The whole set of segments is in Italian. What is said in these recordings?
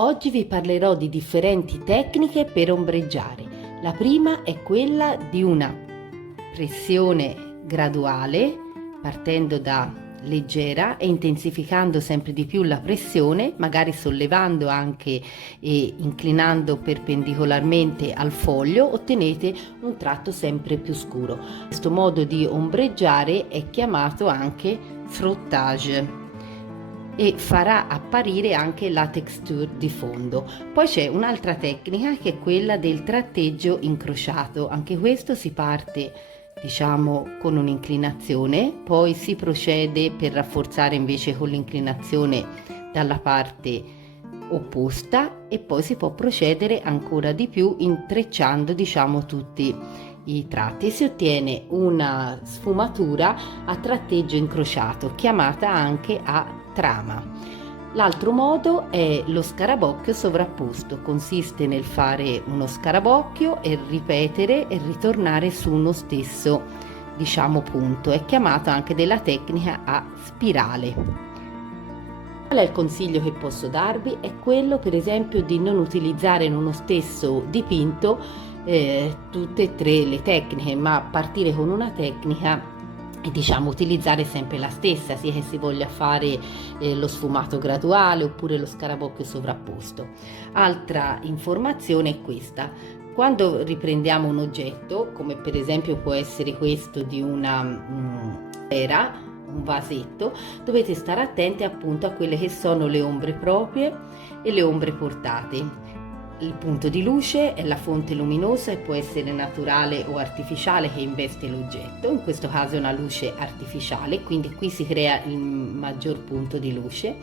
Oggi vi parlerò di differenti tecniche per ombreggiare. La prima è quella di una pressione graduale, partendo da leggera e intensificando sempre di più la pressione, magari sollevando anche e inclinando perpendicolarmente al foglio, ottenete un tratto sempre più scuro. Questo modo di ombreggiare è chiamato anche frottage e farà apparire anche la texture di fondo. Poi c'è un'altra tecnica che è quella del tratteggio incrociato. Anche questo si parte con un'inclinazione, poi si procede per rafforzare invece con l'inclinazione dalla parte opposta e poi si può procedere ancora di più intrecciando tutti i tratti e si ottiene una sfumatura a tratteggio incrociato, chiamata anche a trama. L'altro modo è lo scarabocchio sovrapposto, consiste nel fare uno scarabocchio e ripetere e ritornare su uno stesso punto, è chiamata anche della tecnica a spirale. Qual è il consiglio che posso darvi? È quello per esempio di non utilizzare in uno stesso dipinto tutte e tre le tecniche, ma partire con una tecnica e utilizzare sempre la stessa, sia che si voglia fare lo sfumato graduale oppure lo scarabocchio sovrapposto. Altra informazione è questa: quando riprendiamo un oggetto, come per esempio può essere questo di una sfera, un vasetto, dovete stare attenti appunto a quelle che sono le ombre proprie e le ombre portate. Il punto di luce è la fonte luminosa e può essere naturale o artificiale che investe l'oggetto, in questo caso è una luce artificiale, quindi qui si crea il maggior punto di luce.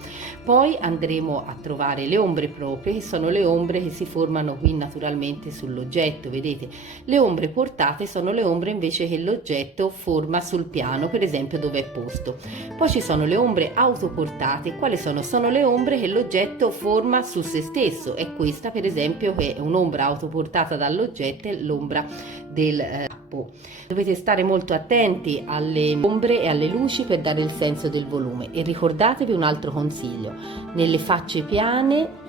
Poi andremo a trovare le ombre proprie, che sono le ombre che si formano qui naturalmente sull'oggetto, vedete? Le ombre portate sono le ombre invece che l'oggetto forma sul piano, per esempio dove è posto. Poi ci sono le ombre autoportate, quali sono? Sono le ombre che l'oggetto forma su se stesso, e questa per esempio che è un'ombra autoportata dall'oggetto, è l'ombra del capo. Dovete stare molto attenti alle ombre e alle luci per dare il senso del volume, e ricordatevi un altro consiglio: nelle facce piane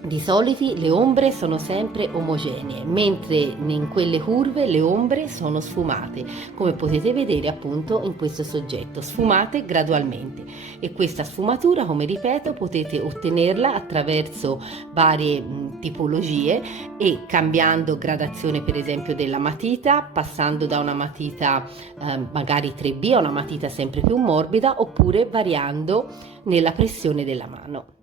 di solito le ombre sono sempre omogenee, mentre in quelle curve le ombre sono sfumate, come potete vedere appunto in questo soggetto, sfumate gradualmente. E questa sfumatura, come ripeto, potete ottenerla attraverso varie tipologie e cambiando gradazione per esempio della matita, passando da una matita magari 3B a una matita sempre più morbida, oppure variando nella pressione della mano.